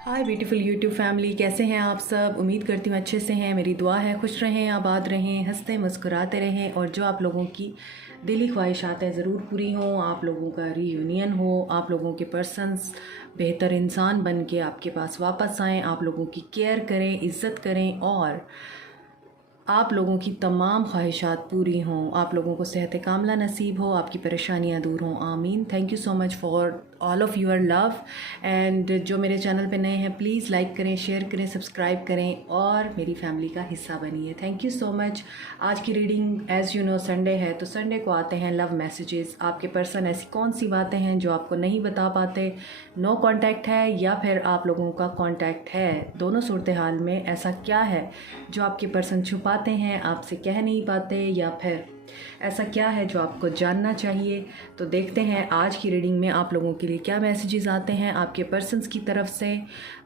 हाय beautiful YouTube family, कैसे हैं आप सब। उम्मीद करती हूँ अच्छे से हैं। मेरी दुआ है खुश रहें, आबाद रहें, हंसते मुस्कुराते रहें और जो आप लोगों की दिली ख्वाहिशात हैं ज़रूर पूरी हों। आप लोगों का रीयूनियन हो, आप लोगों के पर्सन्स बेहतर इंसान बन के आपके पास वापस आएँ, आप लोगों की केयर करें, इज़्ज़त करें और आप लोगों की तमाम ख्वाहिशात पूरी हों। आप लोगों को सेहत कामला नसीब हो, आपकी परेशानियां दूर हों, आमीन। Thank you so much for all of your love. And जो मेरे चैनल पे नए हैं प्लीज़ लाइक करें, शेयर करें, सब्सक्राइब करें और मेरी फैमिली का हिस्सा बनिए। Thank you so much. आज की reading as you know Sunday है, तो संडे को आते हैं लव मैसेजेस। आपके पर्सन ऐसी कौन सी बातें हैं जो आपको नहीं बता पाते, नो कांटेक्ट है या फिर आप लोगों का कांटेक्ट है, दोनों सूरत हाल में ऐसा क्या है जो आपके पर्सन छुपाते हैं, आपसे कह नहीं पाते, या फिर ऐसा क्या है जो आपको जानना चाहिए। तो देखते हैं आज की रीडिंग में आप लोगों के लिए क्या मैसेजेस आते हैं आपके पर्सन्स की तरफ से।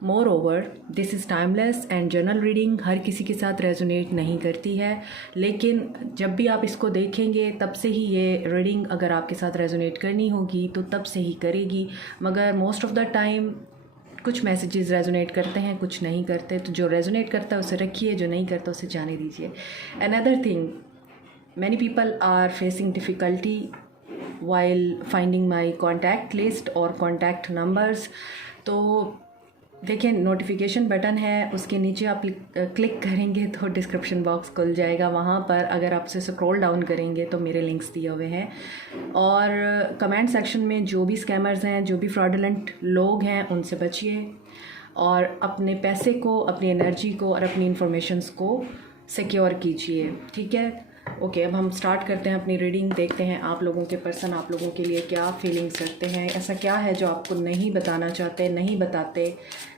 More over this is timeless and general reading हर किसी के साथ रेजोनेट नहीं करती है, लेकिन जब भी आप इसको देखेंगे तब से ही ये रीडिंग अगर आपके साथ रेजोनेट करनी होगी तो तब से ही करेगी। मगर मोस्ट ऑफ़ द टाइम कुछ मैसेजेस रेजोनेट करते हैं, कुछ नहीं करते। तो जो रेजोनेट करता है उसे रखिए, जो नहीं करता उसे जाने दीजिए। Another thing, many people are facing difficulty while finding my contact list or contact numbers। तो देखिए नोटिफिकेशन बटन है, उसके नीचे आप क्लिक करेंगे तो डिस्क्रिप्शन बॉक्स खुल जाएगा। वहाँ पर अगर आप उसे स्क्रॉल डाउन करेंगे तो मेरे लिंक्स दिए हुए हैं। और कमेंट सेक्शन में जो भी स्कैमर्स हैं, जो भी फ्रॉडुलेंट लोग हैं, उनसे बचिए और अपने पैसे को, अपनी एनर्जी को और अपनी इंफॉर्मेशंस को सिक्योर कीजिए। ठीक है, ओके। अब हम स्टार्ट करते हैं अपनी रीडिंग। देखते हैं आप लोगों के पर्सन आप लोगों के लिए क्या फीलिंग्स रखते हैं। ऐसा क्या है जो आपको नहीं बताना चाहते, नहीं बताते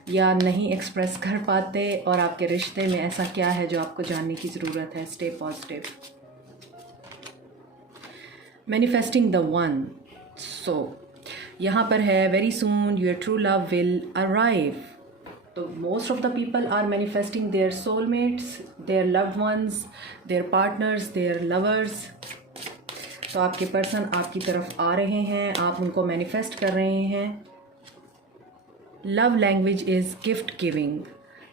या नहीं एक्सप्रेस कर पाते, और आपके रिश्ते में ऐसा क्या है जो आपको जानने की ज़रूरत है। Stay positive. Manifesting the one. So यहाँ पर है very soon your true love will arrive. तो most of the people are manifesting their soulmates, their loved ones, their partners, their lovers. तो आपके पर्सन आपकी तरफ आ रहे हैं, आप उनको मैनिफेस्ट कर रहे हैं। Love language is gift giving.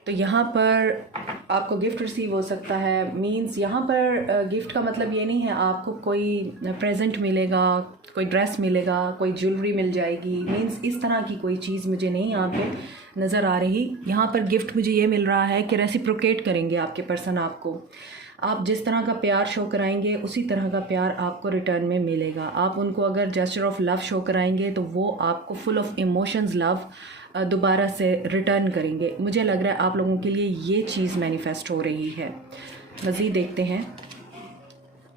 तो यहाँ पर आपको गिफ्ट रिसीव हो सकता है। मींस यहाँ पर गिफ्ट का मतलब ये नहीं है आपको कोई प्रेजेंट मिलेगा, कोई ड्रेस मिलेगा, कोई ज्वेलरी मिल जाएगी। मींस इस तरह की कोई चीज़ मुझे नहीं यहाँ पे नज़र आ रही। यहाँ पर गिफ्ट मुझे ये मिल रहा है कि रेसिप्रोकेट करेंगे आपके पर्सन आपको। आप जिस तरह का प्यार शो कराएंगे उसी तरह का प्यार आपको रिटर्न में मिलेगा। आप उनको अगर जेस्चर ऑफ लव शो कराएंगे तो वो आपको फुल ऑफ इमोशंस लव दोबारा से रिटर्न करेंगे। मुझे लग रहा है आप लोगों के लिए ये चीज़ मैनिफेस्ट हो रही है। मज़ीद देखते हैं।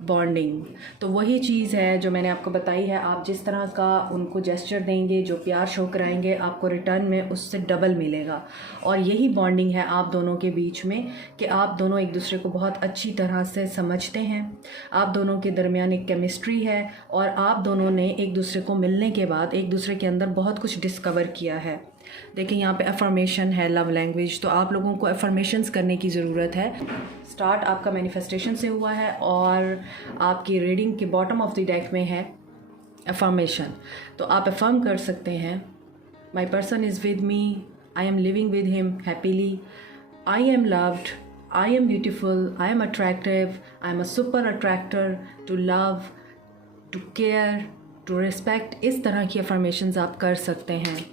बॉन्डिंग, तो वही चीज़ है जो मैंने आपको बताई है। आप जिस तरह का उनको जेस्चर देंगे, जो प्यार शो कराएंगे, आपको रिटर्न में उससे डबल मिलेगा। और यही बॉन्डिंग है आप दोनों के बीच में कि आप दोनों एक दूसरे को बहुत अच्छी तरह से समझते हैं। आप दोनों के दरमियान एक केमिस्ट्री है और आप दोनों ने एक दूसरे को मिलने के बाद एक दूसरे के अंदर बहुत कुछ डिस्कवर किया है। देखिए यहाँ पे अफर्मेशन है, लव लैंग्वेज। तो आप लोगों को अफर्मेशंस करने की ज़रूरत है। स्टार्ट आपका मैनिफेस्टेशन से हुआ है और आपकी रीडिंग के बॉटम ऑफ द डेक में है अफर्मेशन। तो आप अफर्म कर सकते हैं, my person is with me, I am living with him happily, I am loved, I am beautiful, I am attractive, I am a super attractor to love, to care, to respect. इस तरह की affirmations आप कर सकते हैं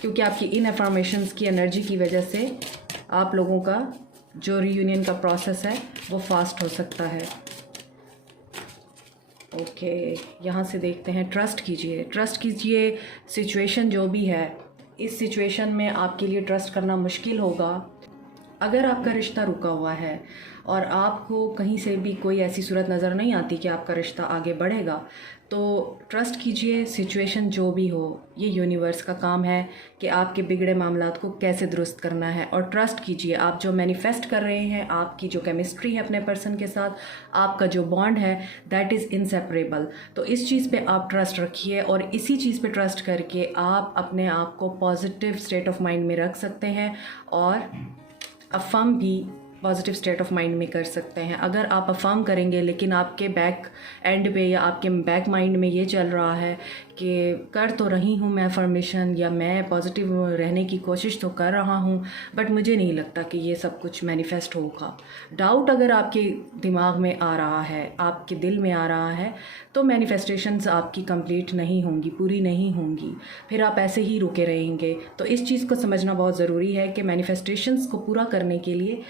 क्योंकि आपकी इन affirmations की एनर्जी की वजह से आप लोगों का जो रीयूनियन का प्रोसेस है वो फास्ट हो सकता है। ओके, यहाँ से देखते हैं। ट्रस्ट कीजिए, ट्रस्ट कीजिए। सिचुएशन जो भी है, इस सिचुएशन में आपके लिए ट्रस्ट करना मुश्किल होगा। अगर आपका रिश्ता रुका हुआ है और आपको कहीं से भी कोई ऐसी सूरत नज़र नहीं आती कि आपका रिश्ता आगे बढ़ेगा, तो ट्रस्ट कीजिए। सिचुएशन जो भी हो, ये यूनिवर्स का काम है कि आपके बिगड़े मामलात को कैसे दुरुस्त करना है। और ट्रस्ट कीजिए, आप जो मैनिफेस्ट कर रहे हैं, आपकी जो केमिस्ट्री है अपने पर्सन के साथ, आपका जो बॉन्ड है, दैट इज़ इनसेपरेबल। तो इस चीज़ पे आप ट्रस्ट रखिए और इसी चीज़ पे ट्रस्ट करके आप अपने आप को पॉजिटिव स्टेट ऑफ माइंड में रख सकते हैं और अफर्म भी पॉजिटिव स्टेट ऑफ माइंड में कर सकते हैं। अगर आप अफर्म करेंगे लेकिन आपके बैक एंड पे या आपके बैक माइंड में ये चल रहा है कि कर तो रही हूँ मैं अफर्मेशन या मैं पॉजिटिव रहने की कोशिश तो कर रहा हूँ बट मुझे नहीं लगता कि ये सब कुछ मैनिफेस्ट होगा, डाउट अगर आपके दिमाग में आ रहा है, आपके दिल में आ रहा है, तो मैनिफेस्टेशंस आपकी कंप्लीट नहीं होंगी, पूरी नहीं होंगी, फिर आप ऐसे ही रुके रहेंगे। तो इस चीज़ को समझना बहुत ज़रूरी है कि मैनिफेस्टेशंस को पूरा करने के लिए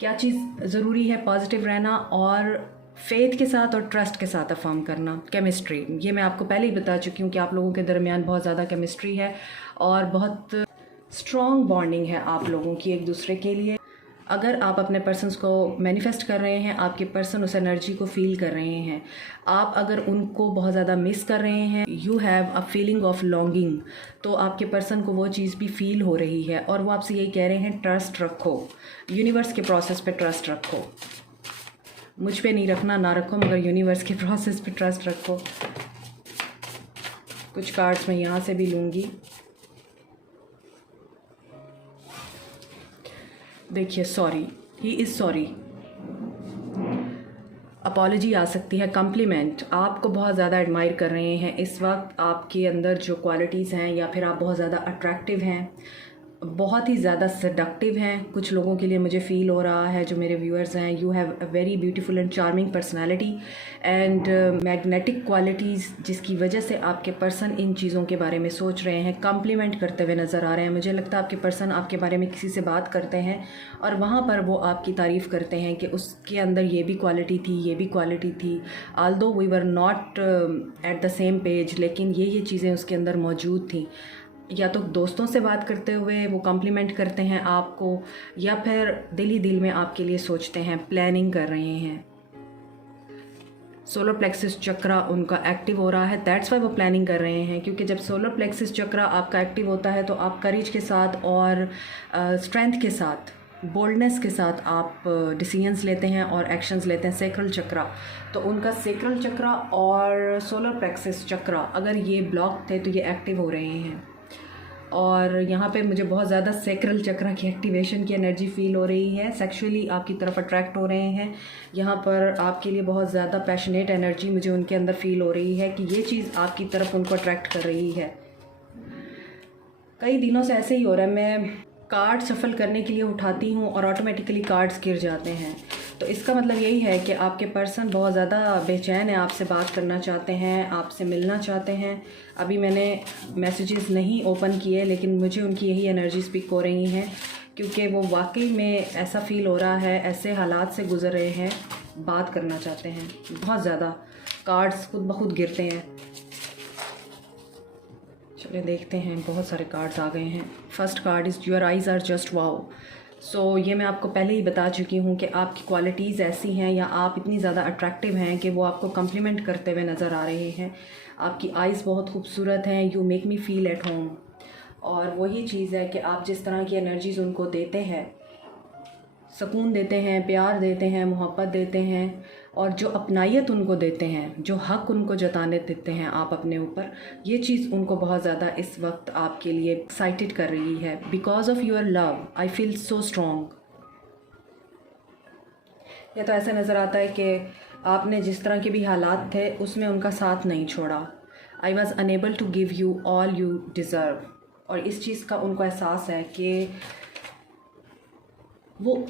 क्या चीज़ ज़रूरी है, पॉजिटिव रहना और फेथ के साथ और ट्रस्ट के साथ अफर्म करना। केमिस्ट्री, ये मैं आपको पहले ही बता चुकी हूँ कि आप लोगों के दरमियान बहुत ज़्यादा केमिस्ट्री है और बहुत स्ट्रॉन्ग बॉन्डिंग है आप लोगों की एक दूसरे के लिए। अगर आप अपने पर्सन्स को मैनिफेस्ट कर रहे हैं, आपके पर्सन उस एनर्जी को फील कर रहे हैं, आप अगर उनको बहुत ज़्यादा मिस कर रहे हैं, you have a feeling of longing, तो आपके पर्सन को वो चीज़ भी फील हो रही है और वो आपसे यही कह रहे हैं ट्रस्ट रखो, यूनिवर्स के प्रोसेस पे ट्रस्ट रखो। मुझ पे नहीं रखना, ना रखो, मगर यूनिवर्स के प्रोसेस पे ट्रस्ट रखो। कुछ कार्ड्स मैं यहाँ से भी लूँगी। देखिए, sorry, he is sorry, apology आ सकती है, कम्प्लीमेंट, आपको बहुत ज़्यादा एडमायर कर रहे हैं इस वक्त, आपके अंदर जो क्वालिटीज़ हैं या फिर आप बहुत ज़्यादा अट्रैक्टिव हैं, बहुत ही ज़्यादा सडक्टिव हैं। कुछ लोगों के लिए मुझे फ़ील हो रहा है, जो मेरे व्यूअर्स हैं, you have a very beautiful and charming personality and magnetic qualities, जिसकी वजह से आपके पर्सन इन चीज़ों के बारे में सोच रहे हैं, कम्प्लीमेंट करते हुए नज़र आ रहे हैं। मुझे लगता है आपके पर्सन आपके बारे में किसी से बात करते हैं और वहाँ पर वो आपकी तारीफ़ करते हैं कि उसके अंदर ये भी क्वालिटी थी, ये भी क्वालिटी थी, although we were not at the same page, लेकिन ये चीज़ें उसके अंदर मौजूद थी। या तो दोस्तों से बात करते हुए वो कम्प्लीमेंट करते हैं आपको, या फिर दिल ही दिल में आपके लिए सोचते हैं, प्लानिंग कर रहे हैं। सोलर प्लेक्सिस चक्रा उनका एक्टिव हो रहा है, दैट्स वाई वो प्लानिंग कर रहे हैं, क्योंकि जब सोलर प्लेक्सिस चक्रा आपका एक्टिव होता है तो आप करेज के साथ और स्ट्रेंथ के साथ, बोल्डनेस के साथ आप डिसीजंस लेते हैं और एक्शंस लेते हैं। सेक्रल चक्रा, तो उनका सेक्रल चक्रा और सोलर प्लेक्सिस चक्रा अगर ये ब्लॉक थे तो ये एक्टिव हो रहे हैं। और यहाँ पे मुझे बहुत ज़्यादा सेक्रल चक्रा की एक्टिवेशन की एनर्जी फील हो रही है, सेक्सुअली आपकी तरफ अट्रैक्ट हो रहे हैं। यहाँ पर आपके लिए बहुत ज़्यादा पैशनेट एनर्जी मुझे उनके अंदर फील हो रही है कि ये चीज़ आपकी तरफ उनको अट्रैक्ट कर रही है। कई दिनों से ऐसे ही हो रहा है, मैं कार्ड सफल करने के लिए उठाती हूँ और ऑटोमेटिकली कार्ड्स गिर जाते हैं, तो इसका मतलब यही है कि आपके पर्सन बहुत ज़्यादा बेचैन है, आपसे बात करना चाहते हैं, आपसे मिलना चाहते हैं। अभी मैंने मैसेजेस नहीं ओपन किए, लेकिन मुझे उनकी यही एनर्जी स्पीक हो रही हैं, क्योंकि वो वाकई में ऐसा फ़ील हो रहा है, ऐसे हालात से गुजर रहे हैं, बात करना चाहते हैं। बहुत ज़्यादा कार्ड्स खुद ब खुद गिरते हैं। चलिए देखते हैं, बहुत सारे कार्ड्स आ गए हैं। First card is your eyes are just wow. So ये मैं आपको पहले ही बता चुकी हूँ कि आपकी क्वालिटीज़ ऐसी हैं या आप इतनी ज़्यादा अट्रैक्टिव हैं कि वो आपको कम्प्लीमेंट करते हुए नज़र आ रहे हैं। आपकी आइज़ बहुत खूबसूरत हैं, you make me feel at home. और वही चीज़ है कि आप जिस तरह की एनर्जीज़ उनको देते हैं, सुकून देते हैं, प्यार देते हैं, मोहब्बत देते हैं, और जो अपनायत उनको देते हैं, जो हक़ उनको जताने देते हैं आप अपने ऊपर, ये चीज़ उनको बहुत ज़्यादा इस वक्त आपके लिए एक्साइटेड कर रही है। Because of your love I feel so strong. या तो ऐसा नज़र आता है कि आपने जिस तरह के भी हालात थे उसमें उनका साथ नहीं छोड़ा। I was unable to give you all you deserve. और इस चीज़ का उनको एहसास है कि वो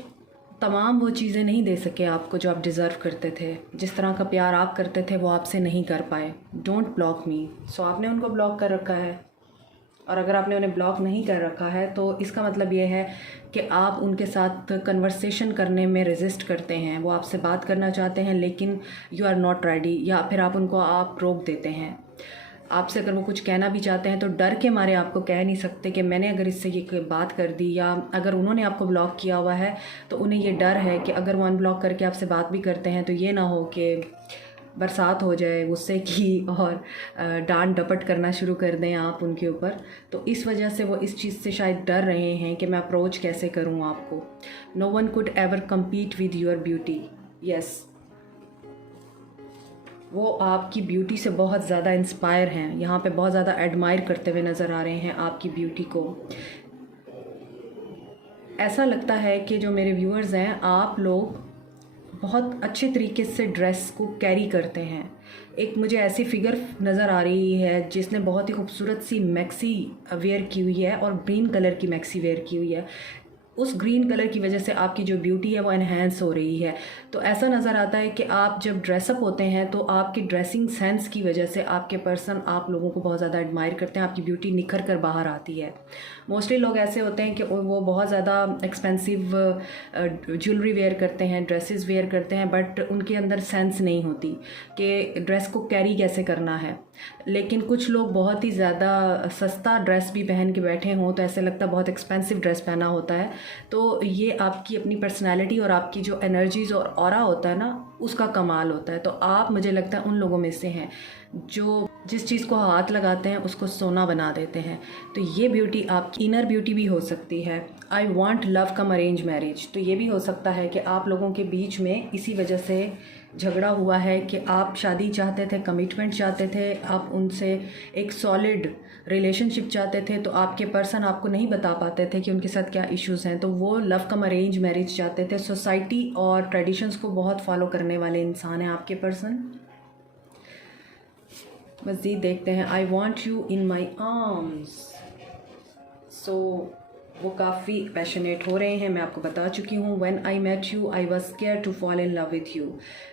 तमाम वो चीज़ें नहीं दे सके आपको जो आप डिज़र्व करते थे। जिस तरह का प्यार आप करते थे वो आपसे नहीं कर पाए। डोंट ब्लॉक मी। सो आपने उनको ब्लॉक कर रखा है, और अगर आपने उन्हें ब्लॉक नहीं कर रखा है तो इसका मतलब ये है कि आप उनके साथ कन्वर्सेशन करने में रेजिस्ट करते हैं। वो आपसे बात करना चाहते हैं लेकिन यू आर नॉट रेडी, या फिर आप उनको आप रोक देते हैं। आपसे अगर वो कुछ कहना भी चाहते हैं तो डर के मारे आपको कह नहीं सकते कि मैंने अगर इससे ये कोई बात कर दी, या अगर उन्होंने आपको ब्लॉक किया हुआ है तो उन्हें ये डर है कि अगर वो अनब्लॉक करके आपसे बात भी करते हैं तो ये ना हो कि बरसात हो जाए गुस्से की और डांट डपट करना शुरू कर दें आप उनके ऊपर। तो इस वजह से वो इस चीज़ से शायद डर रहे हैं कि मैं अप्रोच कैसे करूं आपको। No one could ever compete with your beauty. Yes, वो आपकी ब्यूटी से बहुत ज़्यादा इंस्पायर हैं, यहाँ पे बहुत ज़्यादा एडमायर करते हुए नज़र आ रहे हैं आपकी ब्यूटी को। ऐसा लगता है कि जो मेरे व्यूअर्स हैं, आप लोग बहुत अच्छे तरीके से ड्रेस को कैरी करते हैं। एक मुझे ऐसी फिगर नज़र आ रही है जिसने बहुत ही खूबसूरत सी मैक्सी वेयर की हुई है और ग्रीन कलर की मैक्सी वेयर की हुई है। उस ग्रीन कलर की वजह से आपकी जो ब्यूटी है वो एनहेंस हो रही है। तो ऐसा नज़र आता है कि आप जब ड्रेसअप होते हैं तो आपकी ड्रेसिंग सेंस की वजह से आपके पर्सन आप लोगों को बहुत ज़्यादा एडमायर करते हैं, आपकी ब्यूटी निखर कर बाहर आती है। मोस्टली लोग ऐसे होते हैं कि वो बहुत ज़्यादा एक्सपेंसिव ज्वेलरी वेयर करते हैं, ड्रेसेस वेयर करते हैं, बट उनके अंदर सेंस नहीं होती कि ड्रेस को कैरी कैसे करना है। लेकिन कुछ लोग बहुत ही ज़्यादा सस्ता ड्रेस भी पहन के बैठे हों तो ऐसे लगता है बहुत एक्सपेंसिव ड्रेस पहना होता है। तो ये आपकी अपनी पर्सनैलिटी और आपकी जो एनर्जीज़ और ऑरा होता है ना, उसका कमाल होता है। तो आप, मुझे लगता है, उन लोगों में से हैं जो जिस चीज़ को हाथ लगाते हैं उसको सोना बना देते हैं। तो ये ब्यूटी आपकी इनर ब्यूटी भी हो सकती है। I want love come arrange marriage, तो ये भी हो सकता है कि आप लोगों के बीच में इसी वजह से झगड़ा हुआ है कि आप शादी चाहते थे, कमिटमेंट चाहते थे, आप उनसे एक सॉलिड रिलेशनशिप चाहते थे, तो आपके पर्सन आपको नहीं बता पाते थे कि उनके साथ क्या इश्यूज़ हैं, तो वो लव कम अरेंज मैरिज चाहते थे। सोसाइटी और ट्रेडिशंस को बहुत फॉलो करने वाले इंसान हैं आपके पर्सन। मज़ीद देखते हैं। I want you in my arms, so वो काफ़ी पैशनेट हो रहे हैं, मैं आपको बता चुकी हूँ। When I met you I was scared to fall in love with you,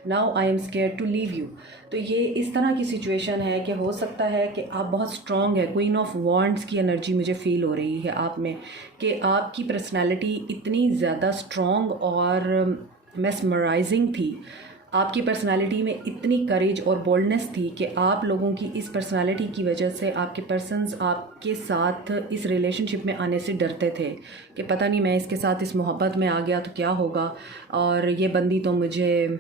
now I am scared to leave you. तो ये इस तरह की सिचुएशन है कि हो सकता है कि आप बहुत स्ट्रॉन्ग है। क्वीन ऑफ वॉन्ड्स की एनर्जी मुझे फील हो रही है आप में, कि आपकी पर्सनैलिटी इतनी ज़्यादा स्ट्रॉन्ग और मेस्मराइजिंग थी। आपकी पर्सनालिटी में इतनी करेज और बोल्डनेस थी कि आप लोगों की इस पर्सनालिटी की वजह से आपके पर्सन्स आपके साथ इस रिलेशनशिप में आने से डरते थे कि पता नहीं मैं इसके साथ इस मोहब्बत में आ गया तो क्या होगा, और ये बंदी तो मुझे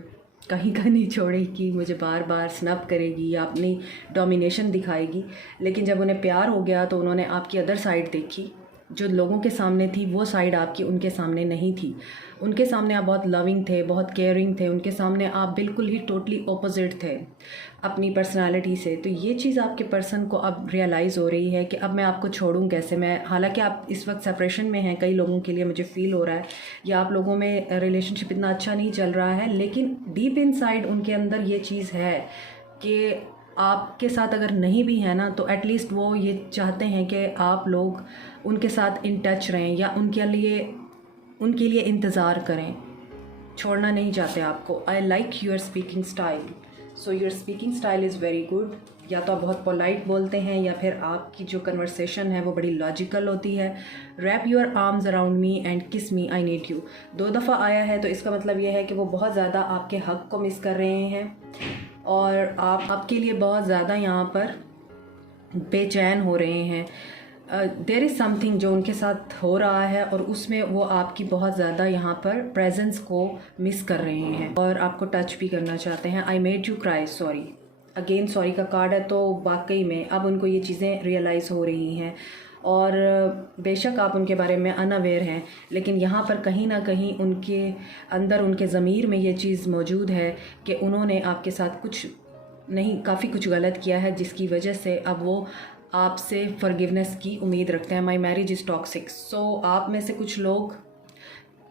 कहीं का नहीं छोड़ेगी, मुझे बार बार स्नब करेगी या अपनी डोमिनेशन दिखाएगी। लेकिन जब उन्हें प्यार हो गया तो उन्होंने आपकी अदर साइड देखी, जो लोगों के सामने थी वो साइड आपकी उनके सामने नहीं थी। उनके सामने आप बहुत लविंग थे, बहुत केयरिंग थे, उनके सामने आप बिल्कुल ही टोटली ऑपोजिट थे अपनी पर्सनालिटी से। तो ये चीज़ आपके पर्सन को अब रियलाइज़ हो रही है कि अब मैं आपको छोड़ूं कैसे। मैं, हालांकि आप इस वक्त सेपरेशन में हैं, कई लोगों के लिए मुझे फ़ील हो रहा है, या आप लोगों में रिलेशनशिप इतना अच्छा नहीं चल रहा है, लेकिन डीप इनसाइड उनके अंदर ये चीज़ है कि आपके साथ अगर नहीं भी है ना तो एटलीस्ट वो ये चाहते हैं कि आप लोग उनके साथ इन टच रहें या उनके लिए इंतज़ार करें, छोड़ना नहीं चाहते आपको। I like your speaking style, so your speaking style is very good. या तो आप बहुत पोलाइट बोलते हैं या फिर आपकी जो कन्वर्सेशन है वो बड़ी लॉजिकल होती है। Wrap your arms around me and kiss me, I need you 2 दफ़ा आया है, तो इसका मतलब ये है कि वो बहुत ज़्यादा आपके हक़ को मिस कर रहे हैं और आपके लिए बहुत ज़्यादा यहाँ पर बेचैन हो रहे हैं। देयर इज़ समथिंग जो उनके साथ हो रहा है और उसमें वो आपकी बहुत ज़्यादा यहाँ पर प्रेजेंस को मिस कर रहे हैं और आपको टच भी करना चाहते हैं। I made you cry, sorry, again sorry का कार्ड है। तो वाकई में अब उनको ये चीज़ें रियलाइज़ हो रही हैं और बेशक आप उनके बारे में अनअवेयर हैं, लेकिन यहाँ पर कहीं ना कहीं उनके अंदर, उनके ज़मीर में ये चीज़ मौजूद है कि उन्होंने आपके साथ कुछ नहीं, काफ़ी कुछ गलत किया है, जिसकी वजह से अब वो आपसे फॉरगिवनेस की उम्मीद रखते हैं। माई मैरिज इज़ टॉक्सिक, सो आप में से कुछ लोग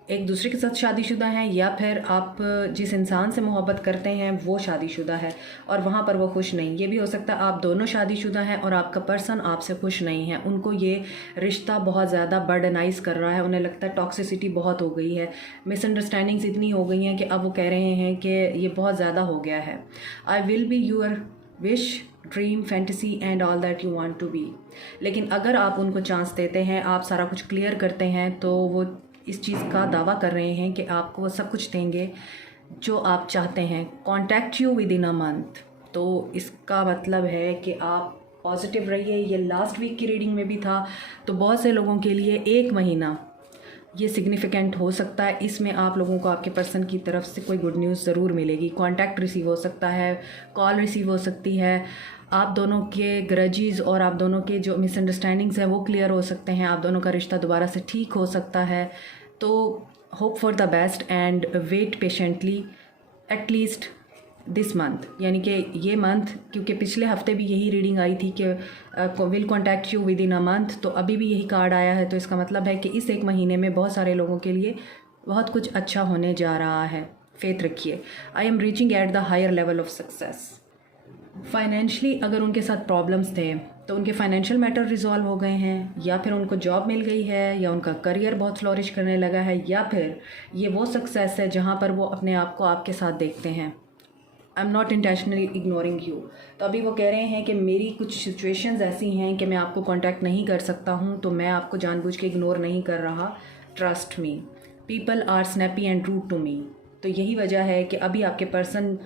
एक दूसरे के साथ शादीशुदा हैं या फिर आप जिस इंसान से मोहब्बत करते हैं वो शादीशुदा है और वहाँ पर वो खुश नहीं। ये भी हो सकता है आप दोनों शादीशुदा हैं और आपका पर्सन आपसे खुश नहीं है। उनको ये रिश्ता बहुत ज़्यादा बर्डनाइज कर रहा है, उन्हें लगता है टॉक्सिसिटी बहुत हो गई है, मिसअंडरस्टैंडिंग्स इतनी हो गई हैं कि अब वो कह रहे हैं कि ये बहुत ज़्यादा हो गया है। I will be your wish, dream, fantasy and all that you want to be. लेकिन अगर आप उनको चांस देते हैं, आप सारा कुछ क्लियर करते हैं, तो वो इस चीज़ का दावा कर रहे हैं कि आपको वो सब कुछ देंगे जो आप चाहते हैं। Contact you with in a month, तो इसका मतलब है कि आप पॉजिटिव रहिए। ये लास्ट वीक की रीडिंग में भी था, तो बहुत से लोगों के लिए 1 महीना ये सिग्निफिकेंट हो सकता है। इसमें आप लोगों को आपके पर्सन की तरफ से कोई गुड न्यूज़ ज़रूर मिलेगी। कॉन्टैक्ट रिसीव हो सकता है, कॉल रिसीव हो सकती है, आप दोनों के ग्रजेस और आप दोनों के जो मिसअंडरस्टैंडिंग्स हैं वो क्लियर हो सकते हैं, आप दोनों का रिश्ता दोबारा से ठीक हो सकता है। तो hope for the best and wait patiently, at least this month, यानी कि ये मंथ, क्योंकि पिछले हफ्ते भी यही रीडिंग आई थी कि will contact you with in a month, तो अभी भी यही कार्ड आया है। तो इसका मतलब है कि इस एक महीने में बहुत सारे लोगों के लिए बहुत कुछ अच्छा होने जा रहा है। फेथ रखिए। I am reaching at the higher level of success. Financially अगर उनके साथ प्रॉब्लम्स थे तो उनके फाइनेंशियल मैटर रिजॉल्व हो गए हैं, या फिर उनको जॉब मिल गई है, या उनका करियर बहुत फ्लोरिश करने लगा है, या फिर ये वो सक्सेस है जहाँ पर वो अपने आप को आपके साथ देखते हैं। I am not intentionally ignoring you. तो अभी वो कह रहे हैं कि मेरी कुछ सिचुएशंस ऐसी हैं कि मैं आपको कांटेक्ट नहीं कर सकता हूँ, तो मैं आपको जानबूझ के इग्नोर नहीं कर रहा। Trust me, people are snappy and rude to me. तो यही वजह है कि अभी आपके पर्सन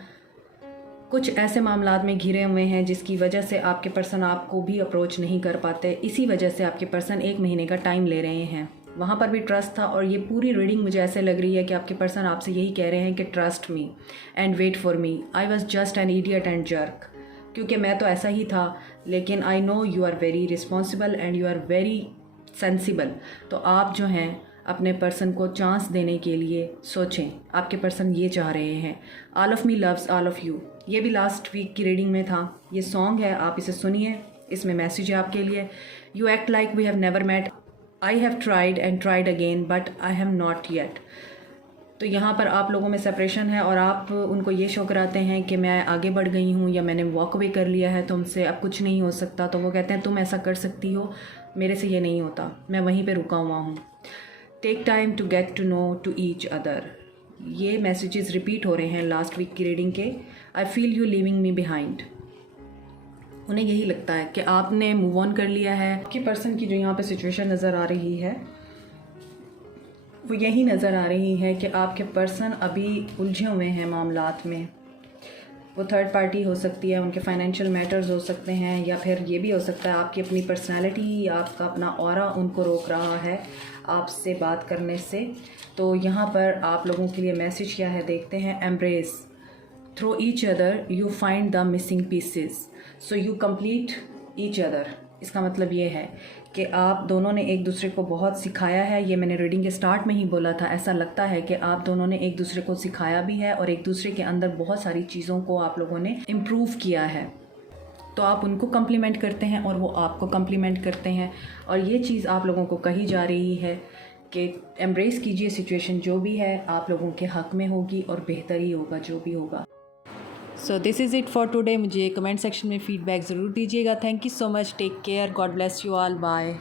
कुछ ऐसे मामलात में घिरे हुए हैं जिसकी वजह से आपके पर्सन आपको भी अप्रोच नहीं कर पाते। इसी वजह से आपके पर्सन 1 महीने का टाइम ले रहे हैं। वहाँ पर भी ट्रस्ट था, और ये पूरी रीडिंग मुझे ऐसे लग रही है कि आपके पर्सन आपसे यही कह रहे हैं कि trust me and wait for me. I was just an idiot and jerk, क्योंकि मैं तो ऐसा ही था, लेकिन I know you are very responsible and you are very sensible. तो आप जो हैं अपने पर्सन को चांस देने के लिए सोचें। आपके पर्सन ये चाह रहे हैं। All of me loves all of you, ये भी लास्ट वीक की रीडिंग में था। ये सॉन्ग है, आप इसे सुनिए, इसमें मैसेज है आपके लिए। You act like we have never met, I have tried and tried again but I have not yet. तो यहाँ पर आप लोगों में सेपरेशन है, और आप उनको ये शो कराते हैं कि मैं आगे बढ़ गई हूँ, या मैंने वॉक अवे कर लिया है तुमसे, अब कुछ नहीं हो सकता। तो वो कहते हैं तुम ऐसा कर सकती हो, मेरे से ये नहीं होता, मैं वहीं पे रुका हुआ हूँ। Take time to get to know to each other. ये मैसेजेस रिपीट हो रहे हैं लास्ट वीक की रीडिंग के। I feel you leaving me behind. उन्हें यही लगता है कि आपने मूव ऑन कर लिया है। आपकी पर्सन की जो यहाँ पे सिचुएशन नज़र आ रही है वो यही नज़र आ रही है कि आपके पर्सन अभी उलझे हुए हैं मामलात में। वो थर्ड पार्टी हो सकती है, उनके फाइनेंशियल मैटर्स हो सकते हैं, या फिर ये भी हो सकता है आपकी अपनी पर्सनैलिटी, आपका अपना ऑरा उनको रोक रहा है आपसे बात करने से। तो यहाँ पर आप लोगों के लिए मैसेज क्या है देखते हैं। Embrace through each other you find the missing pieces, so you complete each other. इसका मतलब ये है कि आप दोनों ने एक दूसरे को बहुत सिखाया है। ये मैंने रीडिंग के स्टार्ट में ही बोला था। ऐसा लगता है कि आप दोनों ने एक दूसरे को सिखाया भी है, और एक दूसरे के अंदर बहुत सारी चीज़ों को आप लोगों ने इम्प्रूव किया है। तो आप उनको कम्प्लीमेंट करते हैं और वो आपको कम्प्लीमेंट करते हैं, और ये चीज़ आप लोगों को कही जा रही है कि एम्ब्रेस कीजिए, सिचुएशन जो भी है आप लोगों के हक़ में होगी और बेहतर ही होगा जो भी होगा। So this is it for today. मुझे कमेंट सेक्शन में फ़ीडबैक ज़रूर दीजिएगा। Thank you so much, take care, God bless you all, bye.